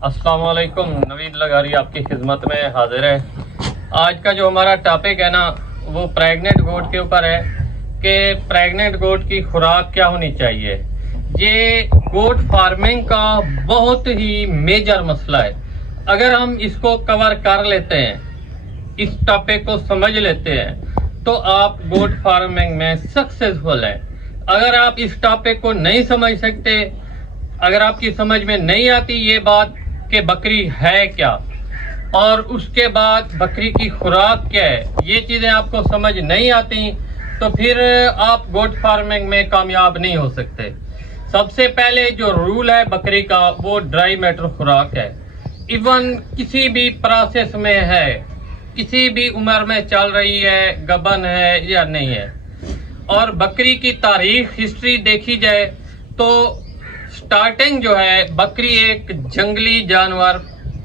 अस्सलाम वालेकुम। नवीद लगारी आपकी खिदमत में हाजिर है। आज का जो हमारा टॉपिक है ना, वो प्रेग्नेंट गोट के ऊपर है कि प्रेग्नेंट गोट की खुराक क्या होनी चाहिए। ये गोट फार्मिंग का बहुत ही मेजर मसला है। अगर हम इसको कवर कर लेते हैं, इस टॉपिक को समझ लेते हैं, तो आप गोट फार्मिंग में सक्सेसफुल हैं। अगर आप इस टॉपिक को नहीं समझ सकते, अगर आपकी समझ में नहीं आती ये बात कि बकरी है क्या और उसके बाद बकरी की खुराक क्या है, ये चीज़ें आपको समझ नहीं आती, तो फिर आप गोट फार्मिंग में कामयाब नहीं हो सकते। सबसे पहले जो रूल है बकरी का, वो ड्राई मैटर खुराक है। इवन किसी भी प्रोसेस में है, किसी भी उम्र में चल रही है, गबन है या नहीं है, और बकरी की तारीख हिस्ट्री देखी जाए तो स्टार्टिंग जो है, बकरी एक जंगली जानवर,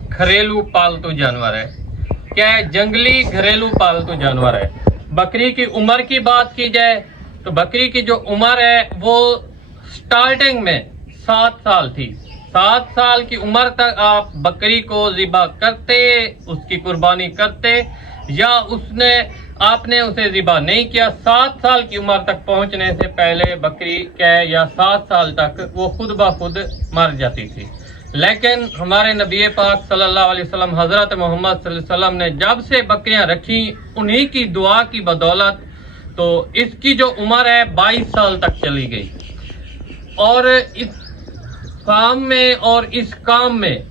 घरेलू पालतू जानवर है। क्या है? जंगली घरेलू पालतू जानवर है। बकरी की उम्र की बात की जाए तो बकरी की जो उम्र है वो स्टार्टिंग में 7 साल थी। 7 साल की उम्र तक आप बकरी को ज़िबा करते, उसकी कुर्बानी करते, या आपने उसे ज़िबा नहीं किया, 7 साल की उम्र तक पहुंचने से पहले बकरी क्या है, या 7 साल तक वो खुद ब खुद मर जाती थी। लेकिन हमारे नबी पाक सल्लल्लाहु अलैहि वसल्लम, हजरत मोहम्मद सल्लल्लाहु अलैहि वसल्लम ने जब से बकरियां रखी, उन्हीं की दुआ की बदौलत तो इसकी जो उम्र है 22 साल तक चली गई। और इस फार्म में और इस काम में,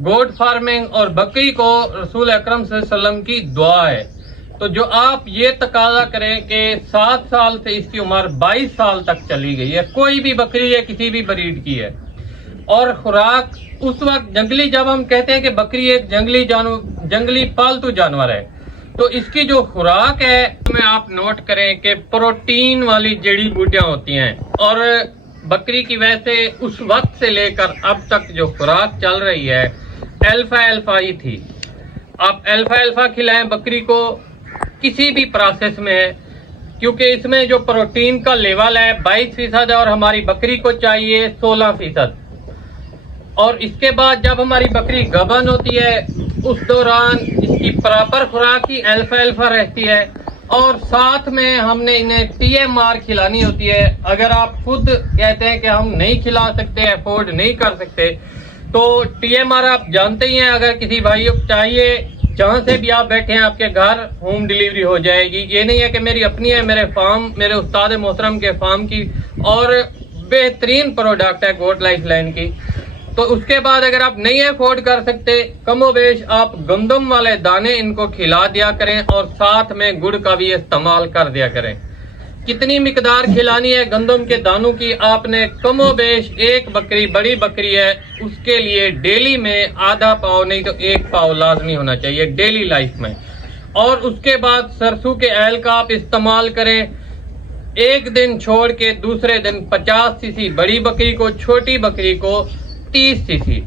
गोट फार्मिंग और बकरी को रसूल अकरम सल्लल्लाहु अलैहि वसल्लम की दुआ है। तो जो आप ये तकाजा करें कि 7 साल से इसकी उम्र 22 साल तक चली गई है, कोई भी बकरी है, किसी भी ब्रीड की है, और खुराक उस वक्त जंगली, जब हम कहते हैं कि बकरी एक जंगली पालतू जानवर है, तो इसकी जो खुराक है में आप नोट करें कि प्रोटीन वाली जड़ी बूटियां होती हैं। और बकरी की वैसे उस वक्त से लेकर अब तक जो खुराक चल रही है, अल्फा ही थी। आप अल्फा खिलाएं बकरी को किसी भी प्रोसेस में है, क्योंकि इसमें जो प्रोटीन का लेवल है 22% है और हमारी बकरी को चाहिए 16%। और इसके बाद जब हमारी बकरी गबन होती है, उस दौरान इसकी प्रॉपर खुराक ही अल्फा रहती है, और साथ में हमने इन्हें TMR खिलानी होती है। अगर आप खुद कहते हैं कि हम नहीं खिला सकते, अफोर्ड नहीं कर सकते, तो TMR आप जानते ही हैं। अगर किसी भाई को चाहिए, जहाँ से भी आप बैठे हैं, आपके घर होम डिलीवरी हो जाएगी। ये नहीं है कि मेरी अपनी है, मेरे उस्ताद मोहतरम के फार्म की, और बेहतरीन प्रोडक्ट है गोट लाइफ लाइन की। तो उसके बाद अगर आप नहीं अफोर्ड कर सकते, कमोबेश आप गंदम वाले दाने इनको खिला दिया करें, और साथ में गुड़ का भी इस्तेमाल कर दिया करें। कितनी मिकदार खिलानी है गंदम के दानों की? आपने कमोबेश, एक बकरी बड़ी बकरी है, उसके लिए डेली में आधा पाव नहीं तो 1 पाव लाजमी होना चाहिए डेली लाइफ में। और उसके बाद सरसों के ऑयल का आप इस्तेमाल करें। एक दिन छोड़ के दूसरे दिन 50 सीसी बड़ी बकरी को, छोटी बकरी को 30 सीसी।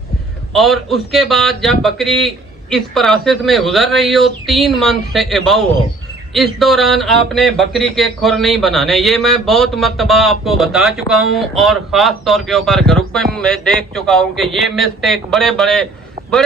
और उसके बाद जब बकरी इस प्रोसेस में गुजर रही हो, 3 मंथ से अबव हो, इस दौरान आपने बकरी के खुर नहीं बनाने। ये मैं बहुत मर्तबा आपको बता चुका हूँ, और खास तौर के ऊपर ग्रुप में देख चुका हूँ कि ये मिस्टेक बड़े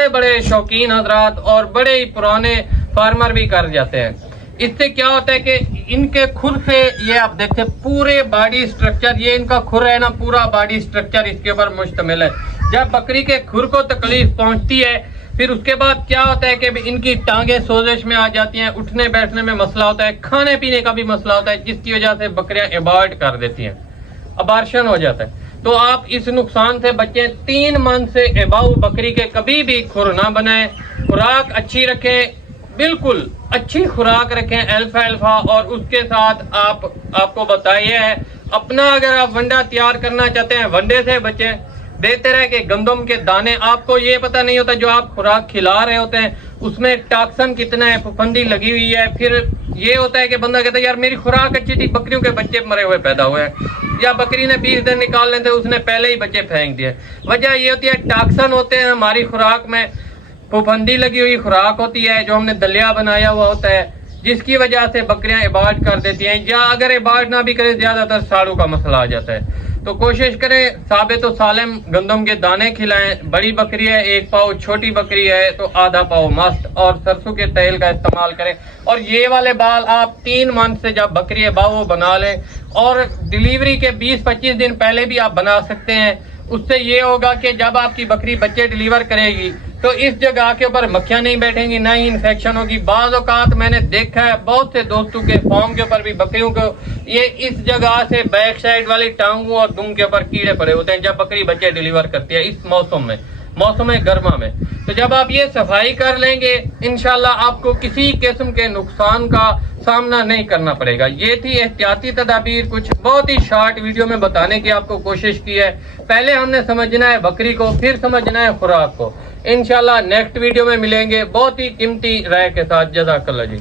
बड़े शौकीन हजरात और बड़े ही पुराने फार्मर भी कर जाते हैं। इससे क्या होता है कि इनके खुर से, ये आप देखते पूरे बॉडी स्ट्रक्चर, ये इनका खुर है ना, पूरा बॉडी स्ट्रक्चर इसके ऊपर मुश्तमिल है। जब बकरी के खुर को तकलीफ पहुंचती है, फिर उसके बाद क्या होता है कि इनकी टांगे सोजिश में आ जाती हैं, उठने बैठने में मसला होता है, खाने पीने का भी मसला होता है, जिसकी वजह से बकरियां एबॉर्ट कर देती हैं, अबार्शन हो जाता है। तो आप इस नुकसान से बचें। 3 मंथ से अबव बकरी के कभी भी खुर ना बनाएं। खुराक अच्छी रखें, बिल्कुल अच्छी खुराक रखें, अल्फा। और उसके साथ आपको बताइए है, अपना अगर आप वंडा तैयार करना चाहते हैं, वंडे से बचें। देते रहे कि गंदम के दाने, आपको ये पता नहीं होता जो आप खुराक खिला रहे होते हैं उसमें टॉक्सिन कितना है, फफूंदी लगी हुई है। फिर ये होता है कि बंदा कहता है यार मेरी खुराक अच्छी थी, बकरियों के बच्चे मरे हुए पैदा हुए हैं, या बकरी ने 20 दिन निकाल लेते, उसने पहले ही बच्चे फेंक दिए। वजह ये होती है टॉक्सिन होते हैं हमारी खुराक में, फफूंदी लगी हुई खुराक होती है, जो हमने दलिया बनाया हुआ होता है, जिसकी वजह से बकरियां एबॉर्ट कर देती हैं, या अगर एबॉर्ट ना भी करें, ज्यादातर साड़ों का मसला आ जाता है। تو کوشش کریں ثابت و سالم گندم کے دانے کھلائیں. بڑی بکری ہے 1 پاؤ, چھوٹی بکری ہے تو آدھا پاؤ مست, اور سرسوں کے تیل کا استعمال کریں. اور یہ والے بال آپ 3 منتھ سے جب بکری ہے وہ بنا لیں, اور ڈیلیوری کے 20-25 دن پہلے بھی آپ بنا سکتے ہیں. اس سے یہ ہوگا کہ جب آپ کی بکری بچے ڈیلیور کرے گی تو اس جگہ کے اوپر مکھیاں نہیں بیٹھیں گی, نہ ہی انفیکشن ہوگی. بعض اوقات میں نے دیکھا ہے بہت سے دوستوں کے فارم کے اوپر بھی بکریوں کو یہ اس جگہ سے بیک سائڈ والی ٹانگوں اور دم کے اوپر کیڑے پڑے ہوتے ہیں جب بکری بچے ڈیلیور کرتی ہے اس موسم گرما میں. تو جب آپ یہ صفائی کر لیں گے انشاءاللہ آپ کو کسی قسم کے نقصان کا سامنا نہیں کرنا پڑے گا. یہ تھی احتیاطی تدابیر, کچھ بہت ہی شارٹ ویڈیو میں بتانے کی آپ کو کوشش کی ہے. پہلے ہم نے سمجھنا ہے بکری کو, پھر سمجھنا ہے خوراک کو. انشاءاللہ نیکسٹ ویڈیو میں ملیں گے بہت ہی قیمتی رائے کے ساتھ. جزاک اللہ جی.